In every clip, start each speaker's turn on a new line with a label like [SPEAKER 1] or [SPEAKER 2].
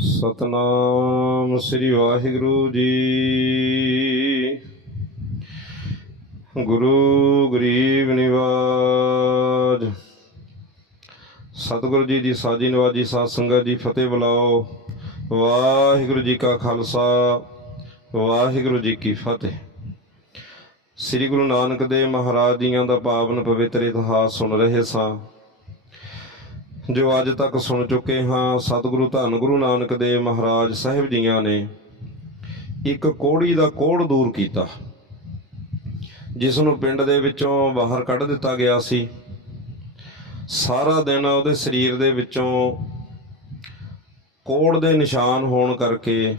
[SPEAKER 1] ਸਤਨਾਮ ਸ੍ਰੀ ਵਾਹਿਗੁਰੂ ਜੀ। ਗੁਰੂ ਗਰੀਬ ਨਿਵਾਜ। ਸਤਿਗੁਰੂ ਜੀ ਦੀ ਸਾਜੀ ਨਵਾਜੀ ਸਾਧ ਸੰਗਤ ਜੀ, ਫਤਿਹ ਬੁਲਾਓ। ਵਾਹਿਗੁਰੂ ਜੀ ਕਾ ਖਾਲਸਾ, ਵਾਹਿਗੁਰੂ ਜੀ ਕੀ ਫਤਿਹ। ਸ੍ਰੀ ਗੁਰੂ ਨਾਨਕ ਦੇਵ ਮਹਾਰਾਜ ਜੀਆਂ ਦਾ ਪਾਵਨ ਪਵਿੱਤਰ ਇਤਿਹਾਸ ਸੁਣ ਰਹੇ ਸਾਂ। ਜੋ ਅੱਜ ਤੱਕ ਸੁਣ ਚੁੱਕੇ ਹਾਂ, ਸਤਿਗੁਰੂ ਧੰਨ ਗੁਰੂ ਨਾਨਕ ਦੇਵ ਮਹਾਰਾਜ ਸਾਹਿਬ ਜੀਆਂ ਨੇ ਇੱਕ ਕੋੜੀ ਦਾ ਕੋੜ ਦੂਰ ਕੀਤਾ, ਜਿਸ ਨੂੰ ਪਿੰਡ ਦੇ ਵਿੱਚੋਂ ਬਾਹਰ ਕੱਢ ਦਿੱਤਾ ਗਿਆ ਸੀ। ਸਾਰਾ ਦਿਨ ਉਹਦੇ ਸਰੀਰ ਦੇ ਵਿੱਚੋਂ ਕੋੜ ਦੇ ਨਿਸ਼ਾਨ ਹੋਣ ਕਰਕੇ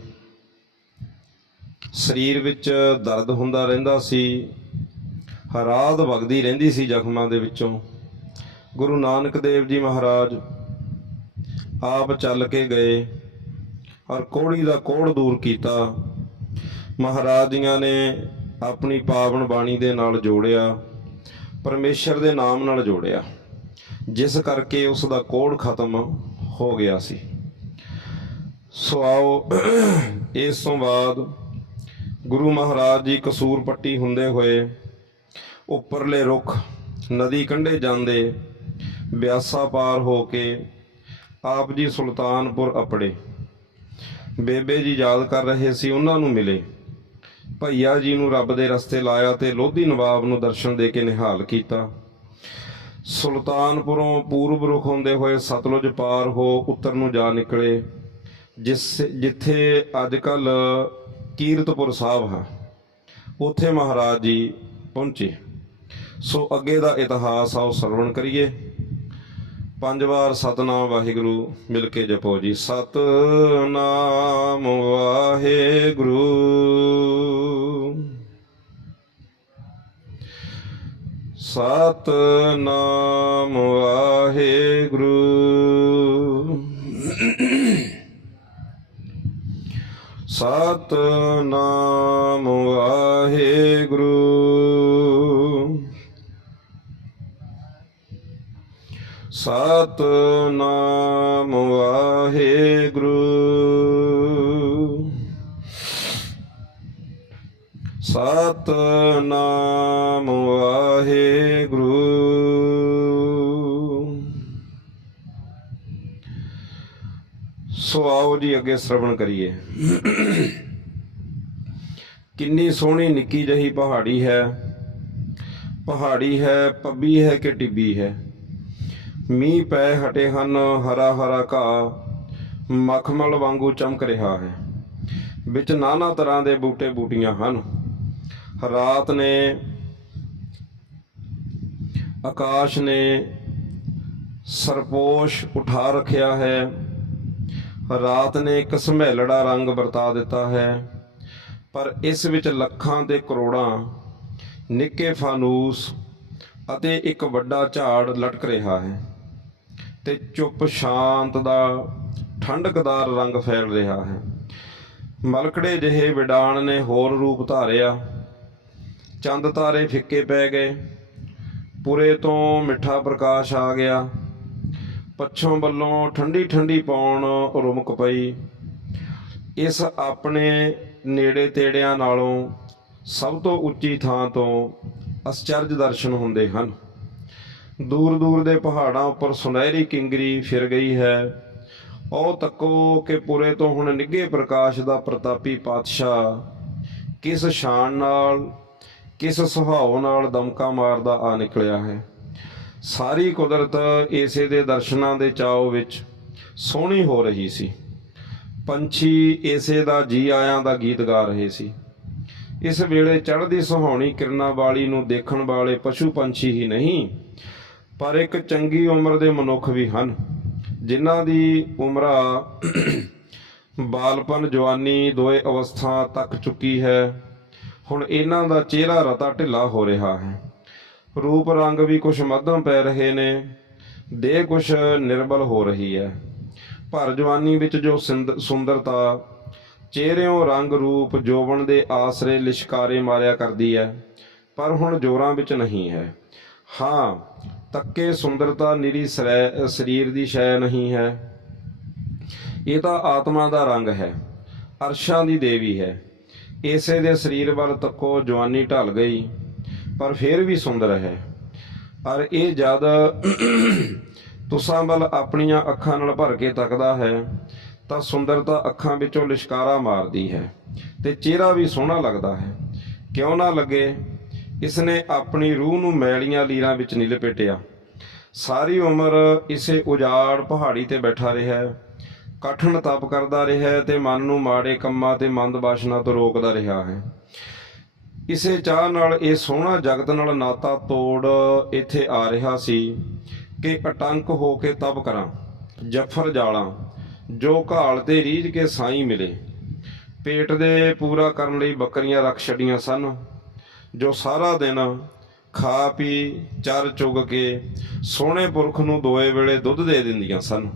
[SPEAKER 1] ਸਰੀਰ ਵਿੱਚ ਦਰਦ ਹੁੰਦਾ ਰਹਿੰਦਾ ਸੀ ਹਰਾਦ ਵਗਦੀ ਰਹਿੰਦੀ ਸੀ ਜ਼ਖਮਾਂ ਦੇ ਵਿੱਚੋਂ। ਗੁਰੂ ਨਾਨਕ ਦੇਵ ਜੀ ਮਹਾਰਾਜ, ਆਪ ਚੱਲ ਕੇ ਗਏ, ਔਰ ਕੋੜੀ ਦਾ ਕੋੜ ਦੂਰ ਕੀਤਾ। ਮਹਾਰਾਜ ਜੀਆਂ ਨੇ ਆਪਣੀ ਪਾਵਨ ਬਾਣੀ ਦੇ ਨਾਲ ਜੋੜਿਆ, ਪਰਮੇਸ਼ਰ ਦੇ ਨਾਮ ਨਾਲ ਜੋੜਿਆ, ਜਿਸ ਕਰਕੇ ਉਸ ਦਾ ਕੋੜ ਖਤਮ ਹੋ ਗਿਆ ਸੀ। ਸੋ ਆਓ, ਇਸ ਤੋਂ ਬਾਅਦ ਗੁਰੂ ਮਹਾਰਾਜ ਜੀ ਕਸੂਰ ਪੱਟੀ ਹੁੰਦੇ ਹੋਏ, ਉੱਪਰਲੇ ਰੁੱਖ, ਨਦੀ ਕੰਢੇ ਜਾਂਦੇ ਬਿਆਸਾ ਪਾਰ ਹੋ ਕੇ ਆਪ ਜੀ ਸੁਲਤਾਨਪੁਰ ਅਪੜੇ। ਬੇਬੇ ਜੀ ਯਾਦ ਕਰ ਰਹੇ ਸੀ, ਉਹਨਾਂ ਨੂੰ ਮਿਲੇ। ਭਈਆ ਜੀ ਨੂੰ ਰੱਬ ਦੇ ਰਸਤੇ ਲਾਇਆ ਤੇ ਲੋਧੀ ਨਵਾਬ ਨੂੰ ਦਰਸ਼ਨ ਦੇ ਕੇ ਨਿਹਾਲ ਕੀਤਾ। ਸੁਲਤਾਨਪੁਰੋਂ ਪੂਰਬ ਰੁਖ ਹੁੰਦੇ ਹੋਏ ਸਤਲੁਜ ਪਾਰ ਹੋ ਉੱਤਰ ਨੂੰ ਜਾ ਨਿਕਲੇ, ਜਿਸ ਜਿੱਥੇ ਅੱਜ ਕੱਲ ਕੀਰਤਪੁਰ ਸਾਹਿਬ ਹੈ, ਉੱਥੇ ਮਹਾਰਾਜ ਜੀ ਪਹੁੰਚੇ। ਸੋ ਅੱਗੇ ਦਾ ਇਤਿਹਾਸ ਆਓ ਸਰਵਣ ਕਰੀਏ। ਪੰਜ ਵਾਰ ਸਤਨਾਮ ਵਾਹਿਗੁਰੂ ਮਿਲ ਕੇ ਜਪੋ ਜੀ। ਸਤਨਾਮ ਵਾਹਿਗੁਰੂ। ਸਤਨਾਮ ਵਾਹਿਗੁਰੂ। ਸਤਨਾਮ ਸਤਨਾਮ ਵਾਹਿਗੁਰੂ। ਸਤਨਾਮ ਵਾਹਿਗੁਰੂ। ਸੋ ਆਓ ਜੀ ਅੱਗੇ ਸ਼ਰਵਣ ਕਰੀਏ। ਕਿੰਨੀ ਸੋਹਣੀ ਨਿੱਕੀ ਜਹੀ ਪਹਾੜੀ ਹੈ। ਪਹਾੜੀ ਹੈ, ਪੱਬੀ ਹੈ ਕਿ ਟਿੱਬੀ ਹੈ? ਮੀਂਹ ਪੈ ਹਟੇ ਹਨ, ਹਰਾ ਹਰਾ ਘਾਹ, ਮਖਮਲ ਵਾਂਗੂ ਚਮਕ ਰਿਹਾ ਹੈ। ਵਿੱਚ ਨਾਨਾ ਤਰ੍ਹਾਂ ਦੇ ਬੂਟੇ ਬੂਟੀਆਂ ਹਨ। ਰਾਤ ਨੇ, ਆਕਾਸ਼ ਨੇ ਸਰਪੋਸ਼ ਉਠਾ ਰੱਖਿਆ ਹੈ। ਰਾਤ ਨੇ ਇੱਕ ਸੰਭੈਲੜਾ ਰੰਗ ਵਰਤਾ ਦਿੱਤਾ ਹੈ। ਪਰ ਇਸ ਵਿੱਚ ਲੱਖਾਂ ਤੇ ਕਰੋੜਾਂ ਨਿੱਕੇ ਫਾਨੂਸ ਅਤੇ ਇੱਕ ਵੱਡਾ ਝਾੜ ਲਟਕ ਰਿਹਾ ਹੈ। ਤੇ ਚੁੱਪ ਸ਼ਾਂਤ ਦਾ ਠੰਡਕਦਾਰ ਰੰਗ ਫੈਲ ਰਿਹਾ ਹੈ। ਮਲਕੜੇ ਜਿਹੇ ਵਿਡਾਣ ਨੇ ਹੋਰ ਰੂਪ ਧਾਰਿਆ। ਚੰਦ ਤਾਰੇ ਫਿੱਕੇ ਪੈ ਗਏ। ਪੁਰੇ ਤੋਂ ਮਿੱਠਾ ਪ੍ਰਕਾਸ਼ ਆ ਗਿਆ। ਪੱਛੋਂ ਵੱਲੋਂ ਠੰਡੀ ਠੰਡੀ ਪੌਣ ਰੁਮਕ ਪਈ। ਇਸ ਆਪਣੇ ਨੇੜੇ ਤੇੜਿਆਂ ਨਾਲੋਂ ਸਭ ਤੋਂ ਉੱਚੀ ਥਾਂ ਤੋਂ ਅਸਚਰਜ ਦਰਸ਼ਨ ਹੁੰਦੇ ਹਨ। ਦੂਰ ਦੂਰ ਦੇ ਪਹਾੜਾਂ ਉੱਪਰ ਸੁਨਹਿਰੀ ਕਿੰਗਰੀ ਫਿਰ ਗਈ ਹੈ। ਉਹ ਤੱਕੋ ਕਿ ਪੁਰੇ ਤੋਂ ਹੁਣ ਨਿੱਘੇ ਪ੍ਰਕਾਸ਼ ਦਾ ਪ੍ਰਤਾਪੀ ਪਾਤਸ਼ਾਹ ਕਿਸ ਸ਼ਾਨ ਨਾਲ, ਕਿਸ ਸੁਭਾਅ ਨਾਲ ਦਮਕਾ ਮਾਰਦਾ ਆ ਨਿਕਲਿਆ ਹੈ। ਸਾਰੀ ਕੁਦਰਤ ਇਸੇ ਦੇ ਦਰਸ਼ਨਾਂ ਦੇ ਚਾਅ ਵਿੱਚ ਸੋਹਣੀ ਹੋ ਰਹੀ ਸੀ। ਪੰਛੀ ਇਸੇ ਦਾ ਜੀ ਆਇਆਂ ਦਾ ਗੀਤ ਗਾ ਰਹੇ ਸੀ। ਇਸ ਵੇਲੇ ਚੜ੍ਹਦੀ ਸੁਹਾਉਣੀ ਕਿਰਨਾਂ ਵਾਲੀ ਨੂੰ ਦੇਖਣ ਵਾਲੇ ਪਸ਼ੂ ਪੰਛੀ ਹੀ ਨਹੀਂ ਪਰ ਇੱਕ ਚੰਗੀ ਉਮਰ ਦੇ ਮਨੁੱਖ ਵੀ ਹਨ, ਜਿਨ੍ਹਾਂ ਦੀ ਉਮਰਾ ਬਾਲਪਨ ਜਵਾਨੀ ਦੋਏ ਅਵਸਥਾ ਤੱਕ ਚੁੱਕੀ ਹੈ। ਹੁਣ ਇਹਨਾਂ ਦਾ ਚਿਹਰਾ ਰਤਾ ਢਿੱਲਾ ਹੋ ਰਿਹਾ ਹੈ। ਰੂਪ ਰੰਗ ਵੀ ਕੁਛ ਮੱਧਮ ਪੈ ਰਹੇ ਨੇ, ਦੇਹ ਕੁਛ ਨਿਰਬਲ ਹੋ ਰਹੀ ਹੈ। ਭਰ ਜਵਾਨੀ ਵਿੱਚ ਜੋ ਸਿੰਦ- ਸੁੰਦਰਤਾ, ਚਿਹਰਿਓਂ ਰੰਗ ਰੂਪ ਜੋਬਨ ਦੇ ਆਸਰੇ ਲਿਸ਼ਕਾਰੇ ਮਾਰਿਆ ਕਰਦੀ ਹੈ, ਪਰ ਹੁਣ ਜੋਰਾਂ ਵਿੱਚ ਨਹੀਂ ਹੈ। ਹਾਂ ਤੱਕੇ ਸੁੰਦਰਤਾ ਨਿਰੀ ਸਰੈ- ਸਰੀਰ ਦੀ ਸ਼ੈ ਨਹੀਂ ਹੈ। ਇਹ ਤਾਂ ਆਤਮਾ ਦਾ ਰੰਗ ਹੈ, ਅਰਸ਼ਾਂ ਦੀ ਦੇਵੀ ਹੈ। ਇਸੇ ਦੇ ਸਰੀਰ ਵੱਲ ਤੱਕੋ ਜਵਾਨੀ ਢਲ ਗਈ, ਪਰ ਫਿਰ ਵੀ ਸੁੰਦਰ ਹੈ। ਔਰ ਇਹ ਜਦ ਤੁਸਾਂ ਵੱਲ ਆਪਣੀਆਂ ਅੱਖਾਂ ਨਾਲ ਭਰ ਕੇ ਤੱਕਦਾ ਹੈ, ਤਾਂ ਸੁੰਦਰਤਾ ਅੱਖਾਂ ਵਿੱਚੋਂ ਲਿਸ਼ਕਾਰਾ ਮਾਰਦੀ ਹੈ ਤੇ ਚਿਹਰਾ ਵੀ ਸੋਹਣਾ ਲੱਗਦਾ ਹੈ। ਕਿਉਂ ਨਾ ਲੱਗੇ? ਇਸਨੇ ਆਪਣੀ ਰੂਹ ਨੂੰ ਮੈਲੀਆਂ ਲੀਰਾਂ ਵਿੱਚ ਨਹੀਂ ਲਪੇਟਿਆ। ਸਾਰੀ ਉਮਰ ਇਸੇ ਉਜਾੜ ਪਹਾੜੀ ਤੇ ਬੈਠਾ ਰਿਹਾ ਕਠਨ ਤਪ ਕਰਦਾ ਰਿਹਾ ਤੇ ਮਨ ਨੂੰ ਮਾੜੇ ਕੰਮਾਂ ਤੇ ਮੰਦ ਬਾਸ਼ਨਾ ਤੋਂ ਰੋਕਦਾ ਰਿਹਾ ਹੈ। ਇਸੇ ਚਾਹ ਨਾਲ ਇਹ ਸੋਹਣਾ ਜਗਤ ਨਾਲ ਨਾਤਾ ਤੋੜ ਇੱਥੇ ਆ ਰਿਹਾ ਸੀ ਕਿ ਅਟੰਕ ਹੋ ਕੇ ਤਪ ਕਰਾਂ, ਜਫਰ ਜਾਲਾਂ, ਜੋ ਘਾਲ ਤੇ ਰੀਝ ਕੇ ਸਾਈ ਮਿਲੇ। ਪੇਟ ਦੇ ਪੂਰਾ ਕਰਨ ਲਈ ਬੱਕਰੀਆਂ ਰੱਖ ਛੱਡੀਆਂ ਸਨ। ਜੋ ਸਾਰਾ ਦਿਨ ਖਾ ਪੀ, ਚਰ ਚੁਗ ਕੇ ਸੋਹਣੇ ਪੁਰਖ ਨੂੰ ਦੋਏ ਵੇਲੇ ਦੁੱਧ ਦੇ ਦਿੰਦੀਆਂ ਸਨ।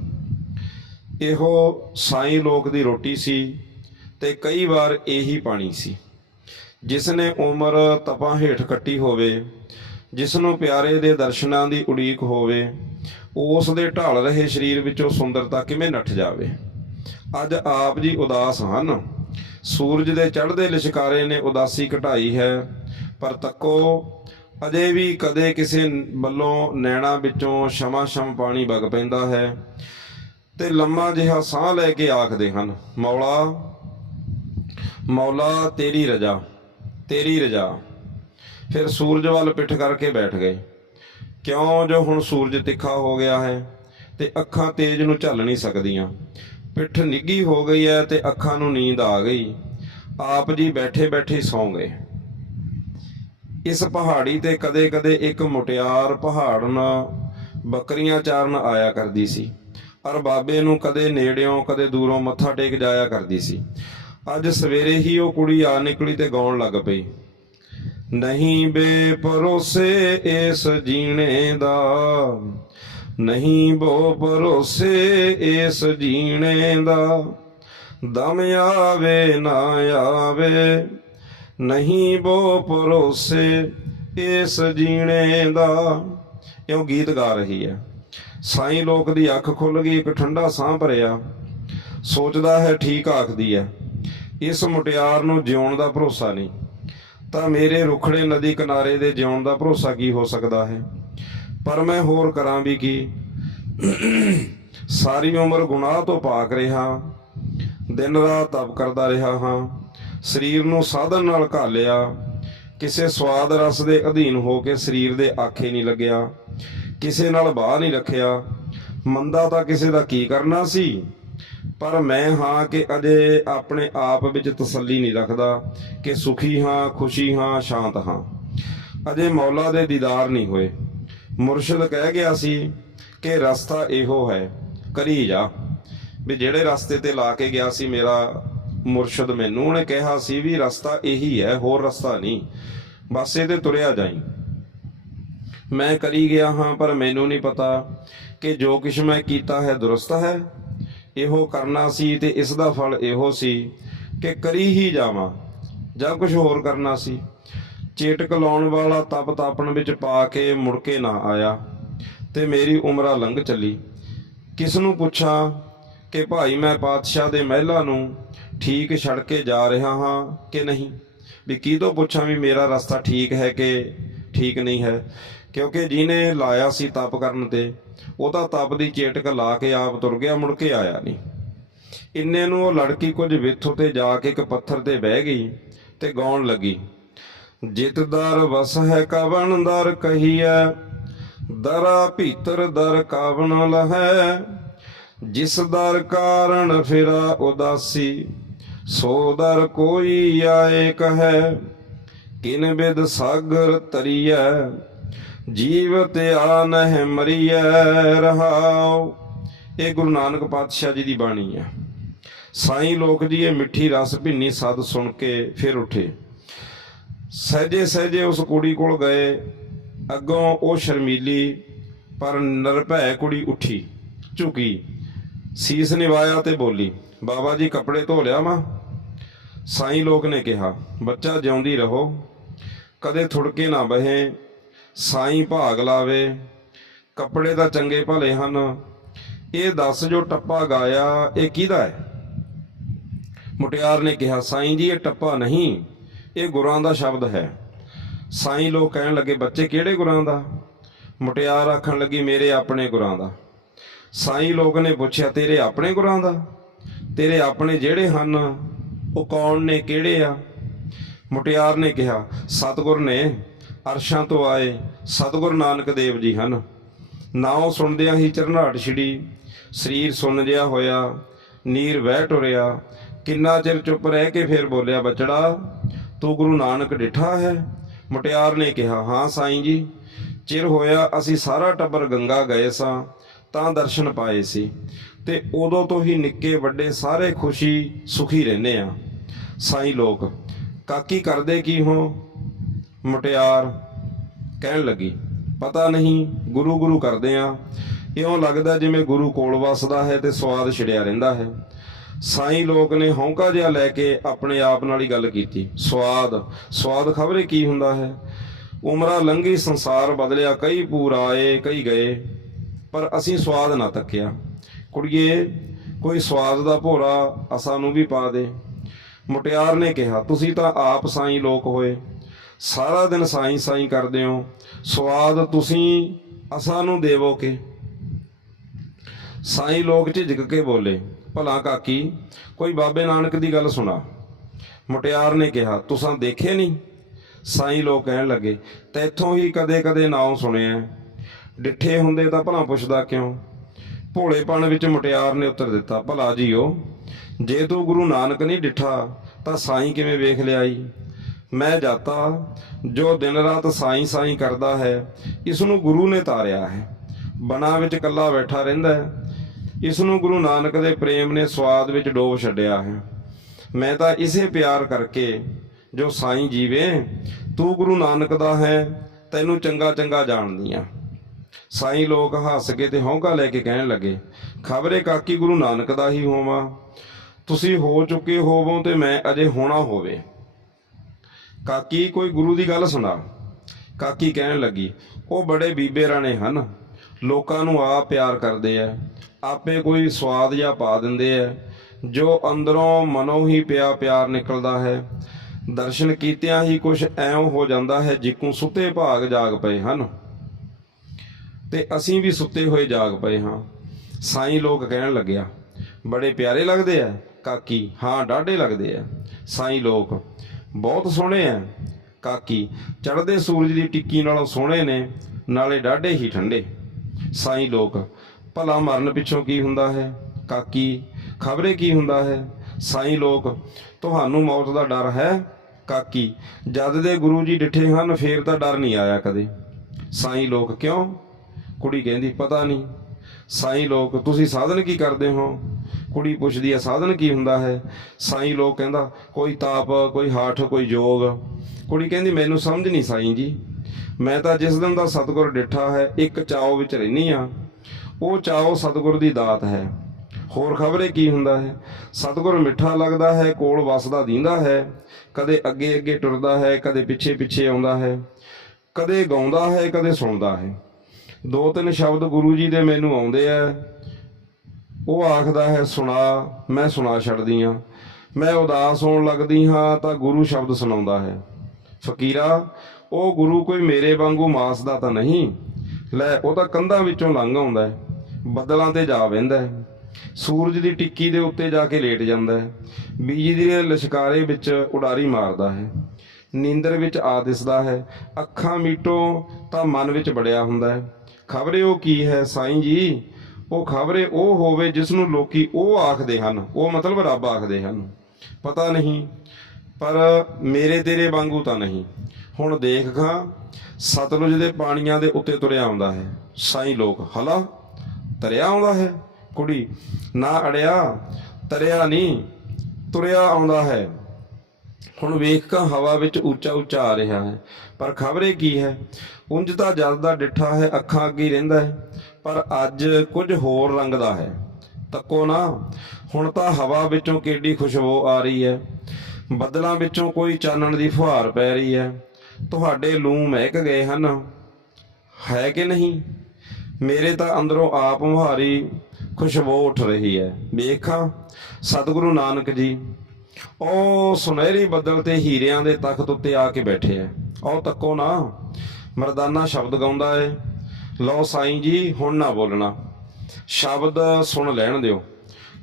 [SPEAKER 1] ਇਹੋ ਸਾਈ ਲੋਕ ਦੀ ਰੋਟੀ ਸੀ ਤੇ ਕਈ ਵਾਰ ਇਹੀ ਪਾਣੀ ਸੀ। ਜਿਸ ਨੇ ਉਮਰ ਤਪਾਂ ਹੇਠ ਕੱਟੀ ਹੋਵੇ, ਜਿਸ ਨੂੰ ਪਿਆਰੇ ਦੇ ਦਰਸ਼ਨਾਂ ਦੀ ਉਡੀਕ ਹੋਵੇ, ਉਸ ਦੇ ਢਾਲ ਰਹੇ ਸਰੀਰ ਵਿੱਚੋਂ ਸੁੰਦਰਤਾ ਕਿਵੇਂ ਨੱਠ ਜਾਵੇ? ਅੱਜ ਆਪ ਜੀ ਉਦਾਸ ਹਨ। ਸੂਰਜ ਦੇ ਚੜ੍ਹਦੇ ਲਿਸ਼ਕਾਰੇ ਨੇ ਉਦਾਸੀ ਘਟਾਈ ਹੈ। ਪਰ ਤੱਕੋ ਅਜੇ ਵੀ ਕਦੇ ਕਿਸੇ ਵੱਲੋਂ ਨੈਣਾ ਵਿੱਚੋਂ ਸ਼ਮਾ ਸ਼ਮ ਪਾਣੀ ਵਗ ਪੈਂਦਾ ਹੈ ਤੇ ਲੰਮਾ ਜਿਹਾ ਸਾਹ ਲੈ ਕੇ ਆਖਦੇ ਹਨ, ਮੌਲਾ ਮੌਲਾ ਤੇਰੀ ਰਜਾ ਤੇਰੀ ਰਜਾ। ਫਿਰ ਸੂਰਜ ਵੱਲ ਪਿੱਠ ਕਰਕੇ ਬੈਠ ਗਏ। ਕਿਉਂ ਜੋ ਹੁਣ ਸੂਰਜ ਤਿੱਖਾ ਹੋ ਗਿਆ ਹੈ ਤੇ ਅੱਖਾਂ ਤੇਜ ਨੂੰ ਝੱਲ ਨਹੀਂ ਸਕਦੀਆਂ। ਪਿੱਠ ਨਿੱਗੀ ਹੋ ਗਈ ਹੈ ਤੇ ਅੱਖਾਂ ਨੂੰ ਨੀਂਦ ਆ ਗਈ। ਆਪ ਜੀ ਬੈਠੇ ਬੈਠੇ ਸੌਂ ਗਏ। ਇਸ ਪਹਾੜੀ ਤੇ ਕਦੇ-ਕਦੇ ਇੱਕ ਮੁਟਿਆਰ ਪਹਾੜਨ ਬੱਕਰੀਆਂ ਚਾਰਨ ਆਇਆ ਕਰਦੀ ਸੀ ਔਰ ਬਾਬੇ ਨੂੰ ਕਦੇ ਨੇੜਿਓਂ, ਕਦੇ ਦੂਰੋਂ ਮੱਥਾ ਟੇਕ ਜਾਇਆ ਕਰਦੀ ਸੀ। ਅੱਜ ਸਵੇਰੇ ਹੀ ਉਹ ਕੁੜੀ ਆ ਨਿਕਲੀ ਤੇ ਗਾਉਣ ਲੱਗ ਪਈ। ਨਹੀਂ ਬੇਪਰੋਸੇ ਇਸ ਜੀਣੇ ਦਾ, ਨਹੀਂ ਬੋ ਪਰੋਸੇ ਇਸ ਜੀਣੇ ਦਾ, ਦਮ ਆਵੇ ਨਾ ਆਵੇ ਨਹੀਂ ਬੋ ਪਰੋਸੇ ਇਸ ਜੀਣੇ ਦਾ। ਇਹ ਗੀਤ ਗਾ ਰਹੀ ਹੈ। ਸਾਈਂ ਲੋਕ ਦੀ ਅੱਖ ਖੁੱਲ ਗਈ, ਇੱਕ ਠੰਡਾ ਸਾਹ ਭਰਿਆ। ਸੋਚਦਾ ਹੈ ਠੀਕ ਆਖਦੀ ਹੈ। ਇਸ ਮੁਟਿਆਰ ਨੂੰ ਜਿਉਣ ਦਾ ਭਰੋਸਾ ਨਹੀਂ। ਤਾਂ ਮੇਰੇ ਰੁਖੜੇ ਨਦੀ ਕਿਨਾਰੇ ਦੇ ਜਿਉਣ ਦਾ ਭਰੋਸਾ ਕੀ ਹੋ ਸਕਦਾ ਹੈ? ਪਰ ਮੈਂ ਹੋਰ ਕਰਾਂ ਵੀ ਕੀ? ਸਾਰੀ ਉਮਰ ਗੁਨਾਹ ਤੋਂ ਪਾਕ ਰਿਹਾ। ਦਿਨ ਰਾਤ ਤਪ ਕਰਦਾ ਰਿਹਾ ਹਾਂ। ਸਰੀਰ ਨੂੰ ਸਾਧਨ ਨਾਲ ਘਾਲਿਆ ਕਿਸੇ ਸਵਾਦ ਰਸ ਦੇ ਅਧੀਨ ਹੋ ਕੇ ਸਰੀਰ ਦੇ ਆਖੇ ਨਹੀਂ ਲੱਗਿਆ। ਕਿਸੇ ਨਾਲ ਬਾਹ ਨਹੀਂ ਰੱਖਿਆ। ਮੰਦਾ ਤਾਂ ਕਿਸੇ ਦਾ ਕੀ ਕਰਨਾ ਸੀ? ਪਰ ਮੈਂ ਹਾਂ ਕਿ ਅਜੇ ਆਪਣੇ ਆਪ ਵਿੱਚ ਤਸੱਲੀ ਨਹੀਂ ਰੱਖਦਾ ਕਿ ਸੁਖੀ ਹਾਂ, ਖੁਸ਼ੀ ਹਾਂ, ਸ਼ਾਂਤ ਹਾਂ। ਅਜੇ ਮੌਲਾ ਦੇ ਦੀਦਾਰ ਨਹੀਂ ਹੋਏ। ਮੁਰਸ਼ਿਦ ਕਹਿ ਗਿਆ ਸੀ ਕਿ ਰਸਤਾ ਇਹੋ ਹੈ, ਕਰੀ ਜਾ। ਵੀ ਜਿਹੜੇ ਰਸਤੇ ਤੇ ਲਾ ਕੇ ਗਿਆ ਸੀ ਮੇਰਾ ਮੁਰਸ਼ਦ ਮੈਨੂੰ ਉਹਨੇ ਕਿਹਾ ਸੀ ਵੀ ਰਸਤਾ ਇਹੀ ਹੈ, ਹੋਰ ਰਸਤਾ ਨਹੀਂ। ਬਸ ਇਹਦੇ ਤੁਰਿਆ ਜਾਈ। ਮੈਂ ਕਰੀ ਗਿਆ ਹਾਂ, ਪਰ ਮੈਨੂੰ ਨਹੀਂ ਪਤਾ ਕਿ ਜੋ ਕੁਛ ਮੈਂ ਕੀਤਾ ਹੈ ਦੁਰਸਤ ਹੈ। ਇਹੋ ਕਰਨਾ ਸੀ ਤੇ ਇਸ ਦਾ ਫਲ ਇਹੋ ਸੀ ਕਿ ਕਰੀ ਹੀ ਜਾਵਾਂ, ਜਾਂ ਕੁਝ ਹੋਰ ਕਰਨਾ ਸੀ। ਚੇਟਕ ਲਾਉਣ ਵਾਲਾ ਤਪ ਤਾਪਣ ਵਿੱਚ ਪਾ ਕੇ ਮੁੜ ਕੇ ਨਾ ਆਇਆ ਤੇ ਮੇਰੀ ਉਮਰਾਂ ਲੰਘ ਚੱਲੀ। ਕਿਸ ਨੂੰ ਪੁੱਛਾਂ ਕਿ ਭਾਈ ਮੈਂ ਪਾਤਸ਼ਾਹ ਦੇ ਮਹਿਲਾ ਨੂੰ ਠੀਕ ਛੱਡ ਕੇ ਜਾ ਰਿਹਾ ਹਾਂ ਕਿ ਨਹੀਂ? ਵੀ ਕੀ ਤੋਂ ਪੁੱਛਾਂ ਵੀ ਮੇਰਾ ਰਸਤਾ ਠੀਕ ਹੈ ਕਿ ਠੀਕ ਨਹੀਂ ਹੈ? ਕਿਉਂਕਿ ਜਿਹਨੇ ਲਾਇਆ ਸੀ ਤਪ ਕਰਨ ਤੇ ਉਹਦਾ ਤਪ ਦੀ ਚੇਟਕ ਲਾ ਕੇ ਆਪ ਤੁਰ ਗਿਆ, ਮੁੜ ਕੇ ਆਇਆ ਨਹੀਂ। ਇੰਨੇ ਨੂੰ ਉਹ ਲੜਕੀ ਕੁਝ ਵਿਥ 'ਤੇ ਜਾ ਕੇ ਇੱਕ ਪੱਥਰ ਤੇ ਬਹਿ ਗਈ ਤੇ ਗਾਉਣ ਲੱਗੀ। ਜਿਤਦਰ ਵਸ ਹੈ ਕਵਣ ਦਰ ਕਹੀਐ, ਦਰਾ ਭੀਤਰ ਦਰ ਕਾਵਣ ਲਹੈ। ਜਿਸ ਦਰ ਕਾਰਨ ਫਿਰਾ ਉਦਾਸੀ, ਸੋ ਦਰ ਕੋਈ ਆਏ ਕਹੈ, ਕਿਨ ਬਿਦ ਸਾਗਰ ਤਰੀਐ, ਜੀਵ ਤੇ ਮਰੀਐ ਰਹਾਉ। ਇਹ ਗੁਰੂ ਨਾਨਕ ਪਾਤਸ਼ਾਹ ਜੀ ਦੀ ਬਾਣੀ ਹੈ। ਸਾਈਂ ਲੋਕ ਜੀ ਇਹ ਮਿੱਠੀ ਰਸ ਭਿੰਨੀ ਸਦ ਸੁਣ ਕੇ ਫਿਰ ਉੱਠੇ। ਸਹਜੇ ਸਹਜੇ ਉਸ ਕੁੜੀ ਕੋਲ ਗਏ। ਅੱਗੋਂ ਉਹ ਸ਼ਰਮੀਲੀ, ਪਰ ਨਿਰਭੈ ਕੁੜੀ ਉੱਠੀ, ਝੁਕੀ। ਸੀਸ ਨਿਵਾਇਆ ਤੇ ਬੋਲੀ, ਬਾਬਾ ਜੀ, ਕੱਪੜੇ ਧੋ ਲਿਆ ਮਾਂ ਸਾਈਂ ਲੋਕ ਨੇ ਕਿਹਾ, ਬੱਚਾ ਜਿਉਂਦੀ ਰਹੋ, ਕਦੇ ਥੁੜਕੇ ਨਾ ਬਹੇ, ਸਾਈਂ ਭਾਗ ਲਾਵੇ, ਕੱਪੜੇ ਤਾਂ ਚੰਗੇ ਭਲੇ ਹਨ, ਇਹ ਦੱਸ ਜੋ ਟੱਪਾ ਗਾਇਆ, ਇਹ ਕਿਹਦਾ ਹੈ? ਮੁਟਿਆਰ ਨੇ ਕਿਹਾ, ਸਾਈਂ ਜੀ, ਇਹ ਟੱਪਾ ਨਹੀਂ, ਇਹ ਗੁਰਾਂ ਦਾ ਸ਼ਬਦ ਹੈ। ਸਾਈਂ ਲੋਕ ਕਹਿਣ ਲੱਗੇ, ਬੱਚੇ ਕਿਹੜੇ ਗੁਰਾਂ ਦਾ? ਮੁਟਿਆਰ ਆਖਣ ਲੱਗੀ, ਮੇਰੇ ਆਪਣੇ ਗੁਰਾਂ ਦਾ। ਸਾਈਂ ਲੋਕ ਨੇ ਪੁੱਛਿਆ, ਤੇਰੇ ਆਪਣੇ ਗੁਰਾਂ ਦਾ? ਤੇਰੇ ਆਪਣੇ ਜਿਹੜੇ ਹਨ, ਉਹ ਕੌਣ ਨੇ, ਕਿਹੜੇ ਆ? ਮੁਟਿਆਰ ਨੇ ਕਿਹਾ, ਸਤਿਗੁਰ ਨੇ ਅਰਸ਼ਾਂ ਤੋਂ ਆਏ, ਸਤਿਗੁਰ ਨਾਨਕ ਦੇਵ ਜੀ ਹਨ। ਨਾਉ ਸੁਣਦਿਆਂ ਹੀ ਚਰਨਾਟ ਛਿੜੀ, ਸਰੀਰ ਸੁੰਨ ਜਿਹਾ ਹੋਇਆ, ਨੀਰ ਵਹਿ ਟੁਰਿਆ। ਕਿੰਨਾ ਚਿਰ ਚੁੱਪ ਰਹਿ ਕੇ ਫਿਰ ਬੋਲਿਆ, ਬਚੜਾ, ਤੂੰ ਗੁਰੂ ਨਾਨਕ ਡਿਠਾ ਹੈ? ਮੁਟਿਆਰ ਨੇ ਕਿਹਾ, ਹਾਂ ਸਾਈਂ ਜੀ, ਚਿਰ ਹੋਇਆ ਅਸੀਂ ਸਾਰਾ ਟੱਬਰ ਗੰਗਾ ਗਏ ਸਾਂ। ਤਾਂ ਦਰਸ਼ਨ ਪਾਏ ਸੀ ਤੇ ਉਦੋਂ ਤੋਂ ਹੀ ਨਿੱਕੇ ਵੱਡੇ ਸਾਰੇ ਖੁਸ਼ੀ ਸੁਖੀ ਰਹਿੰਦੇ ਆ। ਸਾਈਂ ਲੋਕ, ਕਾਕੀ ਕਰਦੇ ਕੀ ਹੋ? ਮੁਟਿਆਰ ਕਹਿਣ ਲੱਗੀ, ਪਤਾ ਨਹੀਂ, ਗੁਰੂ ਗੁਰੂ ਕਰਦੇ ਆ। ਇਉਂ ਲੱਗਦਾ ਜਿਵੇਂ ਗੁਰੂ ਕੋਲ ਵਸਦਾ ਹੈ ਤੇ ਸਵਾਦ ਛਿੜਿਆ ਰਹਿੰਦਾ ਹੈ। ਸਾਈਂ ਲੋਕ ਨੇ ਹੌਂਕਾ ਜਿਹਾ ਲੈ ਕੇ ਆਪਣੇ ਆਪ ਨਾਲ ਹੀ ਗੱਲ ਕੀਤੀ, ਸਵਾਦ ਸਵਾਦ ਖਬਰੇ ਕੀ ਹੁੰਦਾ ਹੈ? ਉਮਰਾਂ ਲੰਘੀ ਸੰਸਾਰ ਬਦਲਿਆ, ਕਈ ਪੂਰ ਆਏ, ਕਈ ਗਏ। ਪਰ ਅਸੀਂ ਸਵਾਦ ਨਾ ਤੱਕਿਆ ਕੁੜੀਏ, ਕੋਈ ਸਵਾਦ ਦਾ ਭੋਰਾ ਅਸਾਂ ਨੂੰ ਵੀ ਪਾ ਦੇ। ਮੁਟਿਆਰ ਨੇ ਕਿਹਾ, ਤੁਸੀਂ ਤਾਂ ਆਪ ਸਾਈਂ ਲੋਕ ਹੋਏ। ਸਾਰਾ ਦਿਨ ਸਾਈਂ ਸਾਈਂ ਕਰਦੇ ਹੋ। ਸਵਾਦ ਤੁਸੀਂ ਅਸਾਂ ਨੂੰ ਦੇਵੋ ਕਿ? ਸਾਈਂ ਲੋਕ ਝਿਜਕ ਕੇ ਬੋਲੇ, ਭਲਾ ਕਾਕੀ, ਕੋਈ ਬਾਬੇ ਨਾਨਕ ਦੀ ਗੱਲ ਸੁਣਾ। ਮੁਟਿਆਰ ਨੇ ਕਿਹਾ, ਤੁਸੀਂ ਦੇਖੇ ਨਹੀਂ ਸਾਈਂ ਲੋਕ ਕਹਿਣ ਲੱਗੇ, ਤੈਥੋਂ ਹੀ ਕਦੇ-ਕਦੇ ਨਾਮ ਸੁਣਿਆ ਡਿੱਠੇ ਹੁੰਦੇ ਤਾਂ ਭਲਾ ਪੁੱਛਦਾ ਕਿਉਂ? ਭੋਲੇਪਣ ਵਿੱਚ ਮੁਟਿਆਰ ਨੇ ਉੱਤਰ ਦਿੱਤਾ, ਭਲਾ ਜੀਓ, ਜੇ ਤੂੰ ਗੁਰੂ ਨਾਨਕ ਨਹੀਂ ਡਿੱਠਾ, ਤਾਂ ਸਾਈਂ ਕਿਵੇਂ ਵੇਖ ਲਿਆਈ? ਮੈਂ ਜਾਤਾ, ਜੋ ਦਿਨ ਰਾਤ ਸਾਈਂ ਸਾਈਂ ਕਰਦਾ ਹੈ ਇਸ ਨੂੰ ਗੁਰੂ ਨੇ ਤਾਰਿਆ ਹੈ। ਬਣਾ ਵਿੱਚ ਇਕੱਲਾ ਬੈਠਾ ਰਹਿੰਦਾ ਹੈ ਇਸ ਨੂੰ ਗੁਰੂ ਨਾਨਕ ਦੇ ਪ੍ਰੇਮ ਨੇ ਸਵਾਦ ਵਿੱਚ ਡੋਬ ਛੱਡਿਆ ਹੈ। ਮੈਂ ਤਾਂ ਇਸੇ ਪਿਆਰ ਕਰਕੇ, ਜੋ ਸਾਈਂ ਜੀਵੇ, ਤੂੰ ਗੁਰੂ ਨਾਨਕ ਦਾ ਹੈ, ਤੈਨੂੰ ਚੰਗਾ ਚੰਗਾ ਜਾਣਦੀ ਆ ਸਾਈ ਲੋਕ ਹੱਸ ਕੇ ਤੇ ਹੌਂਕਾ ਲੈ ਕੇ ਕਹਿਣ ਲੱਗੇ, ਖਬਰੇ ਕਾਕੀ ਗੁਰੂ ਨਾਨਕ ਦਾ ਹੀ ਹੋਵਾਂ। ਤੁਸੀਂ ਹੋ ਚੁੱਕੇ ਹੋਵੋ ਤੇ ਮੈਂ ਅਜੇ ਹੋਣਾ ਹੋਵੇ। ਕਾਕੀ ਕੋਈ ਗੁਰੂ ਦੀ ਗੱਲ ਸੁਣਾ। ਕਾਕੀ ਕਹਿਣ ਲੱਗੀ, ਉਹ ਬੜੇ ਬੀਬੇ ਰਾਣੇ ਹਨ। ਲੋਕਾਂ ਨੂੰ ਆਪ ਪਿਆਰ ਕਰਦੇ ਆ ਆਪੇ ਕੋਈ ਸਵਾਦ ਜਾਂ ਪਾ ਦਿੰਦੇ ਆ ਜੋ ਅੰਦਰੋਂ ਮਨੋਂ ਹੀ ਪਿਆ ਪਿਆਰ ਨਿਕਲਦਾ ਹੈ। ਦਰਸ਼ਨ ਕੀਤਿਆਂ ਹੀ ਕੁਝ ਐਉਂ ਹੋ ਜਾਂਦਾ ਹੈ ਜਿੱਕੂ ਸੁੱਤੇ ਭਾਗ ਜਾਗ ਪਏ ਹਨ। ਤੇ ਅਸੀਂ ਵੀ ਸੁੱਤੇ ਹੋਏ ਜਾਗ ਪਏ ਹਾਂ। ਸਾਈਂ ਲੋਕ ਕਹਿਣ ਲੱਗਿਆ, ਬੜੇ ਪਿਆਰੇ ਲੱਗਦੇ ਆ ਕਾਕੀ। ਹਾਂ, ਡਾਢੇ ਲੱਗਦੇ ਆ ਸਾਈਂ ਲੋਕ, ਬਹੁਤ ਸੋਹਣੇ ਆ ਕਾਕੀ, ਚੜ੍ਹਦੇ ਸੂਰਜ ਦੀ ਟਿੱਕੀ ਨਾਲੋਂ ਸੋਹਣੇ ਨੇ, ਨਾਲੇ ਡਾਢੇ ਹੀ ਠੰਡੇ। ਸਾਈਂ ਲੋਕ, ਭਲਾ ਮਰਨ ਪਿੱਛੋਂ ਕੀ ਹੁੰਦਾ ਹੈ? ਕਾਕੀ, ਖਬਰੇ ਕੀ ਹੁੰਦਾ ਹੈ? ਸਾਈਂ ਲੋਕ, ਤੁਹਾਨੂੰ ਮੌਤ ਦਾ ਡਰ ਹੈ? ਕਾਕੀ, ਜਦ ਦੇ ਗੁਰੂ ਜੀ ਡਿੱਠੇ ਹਨ, ਫੇਰ ਤਾਂ ਡਰ ਨਹੀਂ ਆਇਆ ਕਦੇ। ਸਾਈਂ ਲੋਕ, ਕਿਉਂ? ਕੁੜੀ ਕਹਿੰਦੀ, ਪਤਾ ਨਹੀਂ, ਸਾਈਂ ਲੋਕ, ਤੁਸੀਂ ਸਾਧਨ ਕੀ ਕਰਦੇ ਹੋ? ਕੁੜੀ ਪੁੱਛਦੀ ਹੈ ਸਾਧਨ ਕੀ ਹੁੰਦਾ ਹੈ? ਸਾਈਂ ਲੋਕ ਕਹਿੰਦਾ, ਕੋਈ ਤਾਪ, ਕੋਈ ਹਾਠ, ਕੋਈ ਯੋਗ ਕੁੜੀ ਕਹਿੰਦੀ, ਮੈਨੂੰ ਸਮਝ ਨਹੀਂ ਸਾਈਂ ਜੀ। ਮੈਂ ਤਾਂ ਜਿਸ ਦਿਨ ਦਾ ਸਤਿਗੁਰ ਡਿੱਠਾ ਹੈ, ਇੱਕ ਚਾਓ ਵਿੱਚ ਰਹਿਨੀ ਆ। ਉਹ ਚਾਓ ਸਤਿਗੁਰ ਦੀ ਦਾਤ ਹੈ। ਹੋਰ ਖਬਰੇ ਕੀ ਹੁੰਦਾ ਹੈ? ਸਤਿਗੁਰ ਮਿੱਠਾ ਲੱਗਦਾ ਹੈ, ਕੋਲ ਵਸਦਾ ਦੀਂਦਾ ਹੈ। ਕਦੇ ਅੱਗੇ ਅੱਗੇ ਟੁਰਦਾ ਹੈ, ਕਦੇ ਪਿੱਛੇ ਪਿੱਛੇ ਆਉਂਦਾ ਹੈ। ਕਦੇ ਗਾਉਂਦਾ ਹੈ, ਕਦੇ ਸੁਣਦਾ ਹੈ। ਦੋ ਤਿੰਨ ਸ਼ਬਦ ਗੁਰੂ ਜੀ ਦੇ ਮੈਨੂੰ ਆਉਂਦੇ ਆ। ਉਹ ਆਖਦਾ ਹੈ, ਸੁਣਾ, ਮੈਂ ਸੁਣਾ ਛੱਡਦੀ ਆ ਮੈਂ ਉਦਾਸ ਹੋਣ ਲੱਗਦੀ ਹਾਂ ਤਾਂ ਗੁਰੂ ਸ਼ਬਦ ਸੁਣਾਉਂਦਾ ਹੈ। ਫਕੀਰਾ, ਉਹ ਗੁਰੂ ਕੋਈ ਮੇਰੇ ਵਾਂਗੂ ਮਾਸ ਦਾ ਤਾਂ ਨਹੀਂ। ਲੈ, ਉਹ ਤਾਂ ਕੰਧਾਂ ਵਿੱਚੋਂ ਲੰਘ ਆਉਂਦਾ ਹੈ, ਬੱਦਲਾਂ ਤੇ ਜਾ ਵਹਿੰਦਾ ਹੈ। ਸੂਰਜ ਦੀ ਟਿੱਕੀ ਦੇ ਉੱਤੇ ਜਾ ਕੇ ਲੇਟ ਜਾਂਦਾ ਹੈ। ਬਿਜਲੀ ਦੇ ਲਸ਼ਕਾਰੇ ਵਿੱਚ ਉਡਾਰੀ ਮਾਰਦਾ ਹੈ। ਨੀਂਦਰ ਵਿੱਚ ਆ ਦਿਸਦਾ ਹੈ। ਅੱਖਾਂ ਮੀਟੋ ਤਾਂ ਮਨ ਵਿੱਚ ਬੜਿਆ ਹੁੰਦਾ ਹੈ। ਖਬਰੇ ਉਹ ਕੀ ਹੈ ਸਾਈਂ ਜੀ? ਉਹ ਖਬਰੇ ਉਹ ਹੋਵੇ ਜਿਸ ਨੂੰ ਲੋਕੀ ਉਹ ਆਖਦੇ ਹਨ। ਉਹ ਮਤਲਬ ਰੱਬ ਆਖਦੇ ਹਨ। ਪਤਾ ਨਹੀਂ। ਪਰ ਮੇਰੇ ਤੇਰੇ ਵਾਂਗੂ ਤਾਂ ਨਹੀਂ। ਹੁਣ ਦੇਖ ਖਾਂ ਸਤਲੁਜ ਦੇ ਪਾਣੀਆਂ ਦੇ ਉੱਤੇ ਤੁਰਿਆ ਆਉਂਦਾ ਹੈ। ਸਾਈਂ ਲੋਕ, ਹਲਾ, ਤਰਿਆ ਆਉਂਦਾ ਹੈ। ਕੁੜੀ, ਨਾ ਅੜਿਆ, ਤਰਿਆ ਨਹੀਂ, ਤੁਰਿਆ ਆਉਂਦਾ ਹੈ। ਹੁਣ ਵੇਖ ਕਾ ਹਵਾ ਵਿੱਚ ਉੱਚਾ ਉੱਚਾ ਆ ਰਿਹਾ ਹੈ। ਪਰ ਖਬਰੇ ਕੀ ਹੈ? ਉਂਝ ਤਾਂ ਜਦ ਦਾ ਡਿੱਠਾ ਹੈ, ਅੱਖਾਂ ਅੱਗੇ ਰਹਿੰਦਾ ਹੈ, ਪਰ ਅੱਜ ਕੁਝ ਹੋਰ ਰੰਗ ਦਾ ਹੈ। ਤੱਕੋ ਨਾ, ਹੁਣ ਤਾਂ ਹਵਾ ਵਿੱਚੋਂ ਕਿੱਡੀ ਖੁਸ਼ਬੂ ਆ ਰਹੀ ਹੈ। ਬੱਦਲਾਂ ਵਿੱਚੋਂ ਕੋਈ ਚਾਨਣ ਦੀ ਫੁਹਾਰ ਪੈ ਰਹੀ ਹੈ। ਤੁਹਾਡੇ ਲੂ ਮਹਿਕ ਗਏ ਹਨ। ਹੈ ਕਿ ਨਹੀਂ? ਮੇਰੇ ਤਾਂ ਅੰਦਰੋਂ ਆਪ ਮੁਹਾਰੀ ਖੁਸ਼ਬੂ ਉੱਠ ਰਹੀ ਹੈ। ਵੇਖਾਂ ਸਤਿਗੁਰੂ ਨਾਨਕ ਜੀ ਉਹ ਸੁਨਹਿਰੀ ਬੱਦਲ ਤੇ ਹੀਰਿਆਂ ਦੇ ਤਖਤ ਉੱਤੇ ਆ ਕੇ ਬੈਠੇ ਐ। ਉਹ ਤੱਕੋ ਨਾ, ਮਰਦਾਨਾ ਸ਼ਬਦ ਗਾਉਂਦਾ ਏ। ਲਓ ਸਾਈਂ ਜੀ, ਹੁਣ ਨਾ ਬੋਲਣਾ। ਸ਼ਬਦ ਸੁਣ ਲੈਣ ਦਿਓ।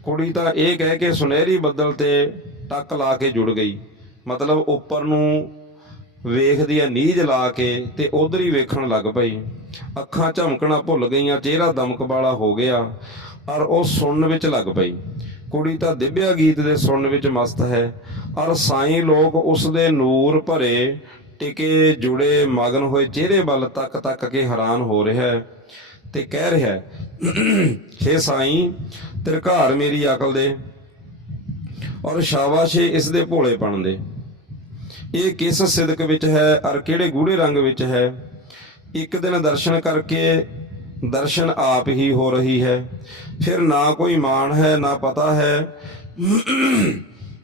[SPEAKER 1] ਕੁੜੀ ਤਾਂ ਇਹ ਕਹਿ ਕੇ ਸੁਨਹਿਰੀ ਬੱਦਲ ਤੇ ਟੱਕ ਲਾ ਕੇ ਜੁੜ ਗਈ। ਮਤਲਬ ਉੱਪਰ ਨੂੰ ਵੇਖਦੀ ਆ ਨੀਝ ਲਾ ਕੇ ਤੇ ਉਧਰ ਹੀ ਵੇਖਣ ਲੱਗ ਪਈ। ਅੱਖਾਂ ਝਮਕਣਾ ਭੁੱਲ ਗਈਆਂ, ਚਿਹਰਾ ਦਮਕ ਵਾਲਾ ਹੋ ਗਿਆ। ਔਰ ਉਹ ਸੁਣਨ ਵਿੱਚ ਲੱਗ ਪਈ। ਕੁੜੀ ਤਾਂ ਦਿਵਿਆ ਗੀਤ ਦੇ ਸੁਣਨ ਵਿੱਚ ਮਸਤ ਹੈ ਔਰ ਸਾਈਂ ਲੋਕ ਉਸ ਦੇ ਨੂਰ ਭਰੇ, ਟਿਕੇ ਜੁੜੇ ਮਗਨ ਹੋਏ ਚਿਹਰੇ ਵੱਲ ਤੱਕ ਤੱਕ ਕੇ ਹੈਰਾਨ ਹੋ ਰਿਹਾ ਹੈ ਤੇ ਕਹਿ ਰਿਹਾ ਹੈ, ਹੇ ਸਾਈਂ ਤਿਰਘਾਰ ਮੇਰੀ ਅਕਲ ਦੇ ਔਰ ਸ਼ਾਬਾਸ਼ੇ ਇਸ ਦੇ ਭੋਲੇਪਣ ਦੇ। ਇਹ ਕਿਸ ਸਿਦਕ ਵਿੱਚ ਹੈ ਔਰ ਕਿਹੜੇ ਗੂੜੇ ਰੰਗ ਵਿੱਚ ਹੈ? ਇੱਕ ਦਿਨ ਦਰਸ਼ਨ ਕਰਕੇ ਦਰਸ਼ਨ ਆਪ ਹੀ ਹੋ ਰਹੀ ਹੈ। ਫਿਰ ਨਾ ਕੋਈ ਮਾਣ ਹੈ, ਨਾ ਪਤਾ ਹੈ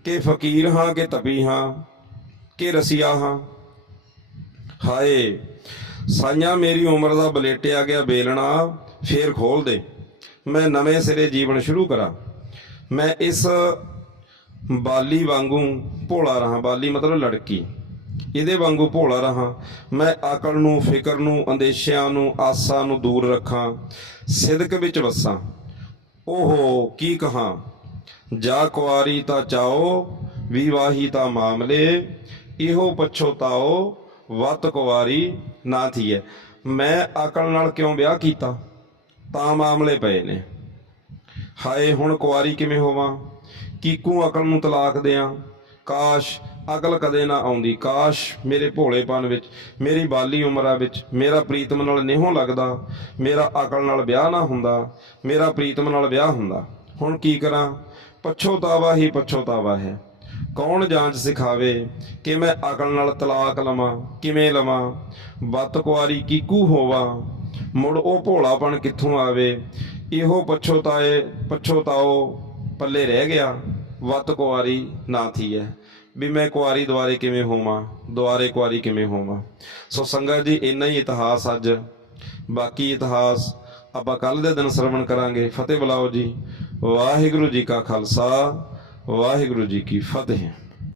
[SPEAKER 1] ਕਿ ਫਕੀਰ ਹਾਂ, ਕਿ ਤਪੀ ਹਾਂ, ਕਿ ਰਸੀਆ ਹਾਂ। ਹਾਏ, ਸਾਈਆਂ ਮੇਰੀ ਉਮਰ ਦਾ ਬਲੇਟਿਆ ਗਿਆ ਬੇਲਣਾ, ਫੇਰ ਖੋਲ ਦੇ। ਮੈਂ ਨਵੇਂ ਸਿਰੇ ਜੀਵਨ ਸ਼ੁਰੂ ਕਰਾਂ। ਮੈਂ ਇਸ ਬਾਲੀ ਵਾਂਗੂ ਭੋਲਾ ਰਹਾ, ਬਾਲੀ ਮਤਲਬ ਲੜਕੀ। ਇਹਦੇ ਵਾਂਗੂ ਭੋਲਾ ਰਹਾ। ਮੈਂ ਅਕਲ ਨੂੰ, ਫਿਕਰ ਨੂੰ, ਅੰਦੇਸ਼ਿਆਂ ਨੂੰ, ਆਸਾਂ ਨੂੰ ਦੂਰ ਰੱਖਾਂ, ਸਿਦਕ ਵਿੱਚ ਵਸਾਂ। ਓਹੋ, ਕੀ ਕਹਾਂ? ਜਾ ਕੁਆਰੀ ਤਾਂ ਚਾਓ, ਵਿਵਾਹੀ ਤਾਂ ਮਾਮਲੇ, ਇਹੋ ਪਛੋਤਾਓ ਵਤ ਕੁਆਰੀ ਨਾ ਥੀਏ। ਮੈਂ ਅਕਲ ਨਾਲ ਕਿਉਂ ਵਿਆਹ ਕੀਤਾ? ਤਾਂ ਮਾਮਲੇ ਪਏ ਨੇ। ਹਾਏ, ਹੁਣ ਕੁਆਰੀ ਕਿਵੇਂ ਹੋਵਾਂ? ਕੀਕੂ ਅਕਲ ਨੂੰ ਤਲਾਕ ਦਿਆਂ। ਕਾਸ਼ ਅਕਲ ਕਦੇ ਨਾ ਆਉਂਦੀ। ਕਾਸ਼ ਮੇਰੇ ਭੋਲੇਪਨ ਵਿੱਚ, ਮੇਰੀ ਬਾਲੀ ਉਮਰਾਂ ਵਿੱਚ ਮੇਰਾ ਪ੍ਰੀਤਮ ਨਾਲ ਨਿਹੋਂ ਲੱਗਦਾ, ਮੇਰਾ ਅਕਲ ਨਾਲ ਵਿਆਹ ਨਾ ਹੁੰਦਾ, ਮੇਰਾ ਪ੍ਰੀਤਮ ਨਾਲ ਵਿਆਹ ਹੁੰਦਾ। ਹੁਣ ਕੀ ਕਰਾਂ? ਪਛੋਤਾਵਾ ਹੀ ਪਛੋਤਾਵਾ ਹੈ। ਕੌਣ ਜਾਂਚ ਸਿਖਾਵੇ ਕਿ ਮੈਂ ਅਕਲ ਨਾਲ ਤਲਾਕ ਲਵਾਂ, ਕਿਵੇਂ ਲਵਾਂ? ਬੱਤ ਕੁਆਰੀ ਕੀਕੂ ਹੋਵਾਂ? ਮੁੜ ਉਹ ਭੋਲਾਪਣ ਕਿੱਥੋਂ ਆਵੇ? ਇਹੋ ਪਛੋਤਾਏ, ਪਛੋਤਾਓ, ਪੱਲੇ ਰਹਿ ਗਿਆ। ਵਤ ਕੁਆਰੀ ਨਾ ਥੀ ਹੈ ਵੀ ਮੈਂ ਕੁਆਰੀ ਦੁਆਰੇ ਕਿਵੇਂ ਹੋਵਾਂ? ਦੁਆਰੇ ਕੁਆਰੀ ਕਿਵੇਂ ਹੋਵਾਂ? ਸੋ ਸੰਗਤ ਜੀ, ਇੰਨਾ ਹੀ ਇਤਿਹਾਸ ਅੱਜ। ਬਾਕੀ ਇਤਿਹਾਸ ਆਪਾਂ ਕੱਲ ਦੇ ਦਿਨ ਸਰਵਣ ਕਰਾਂਗੇ। ਫਤਿਹ ਬੁਲਾਓ ਜੀ। ਵਾਹਿਗੁਰੂ ਜੀ ਕਾ ਖਾਲਸਾ, ਵਾਹਿਗੁਰੂ ਜੀ ਕੀ ਫਤਿਹ।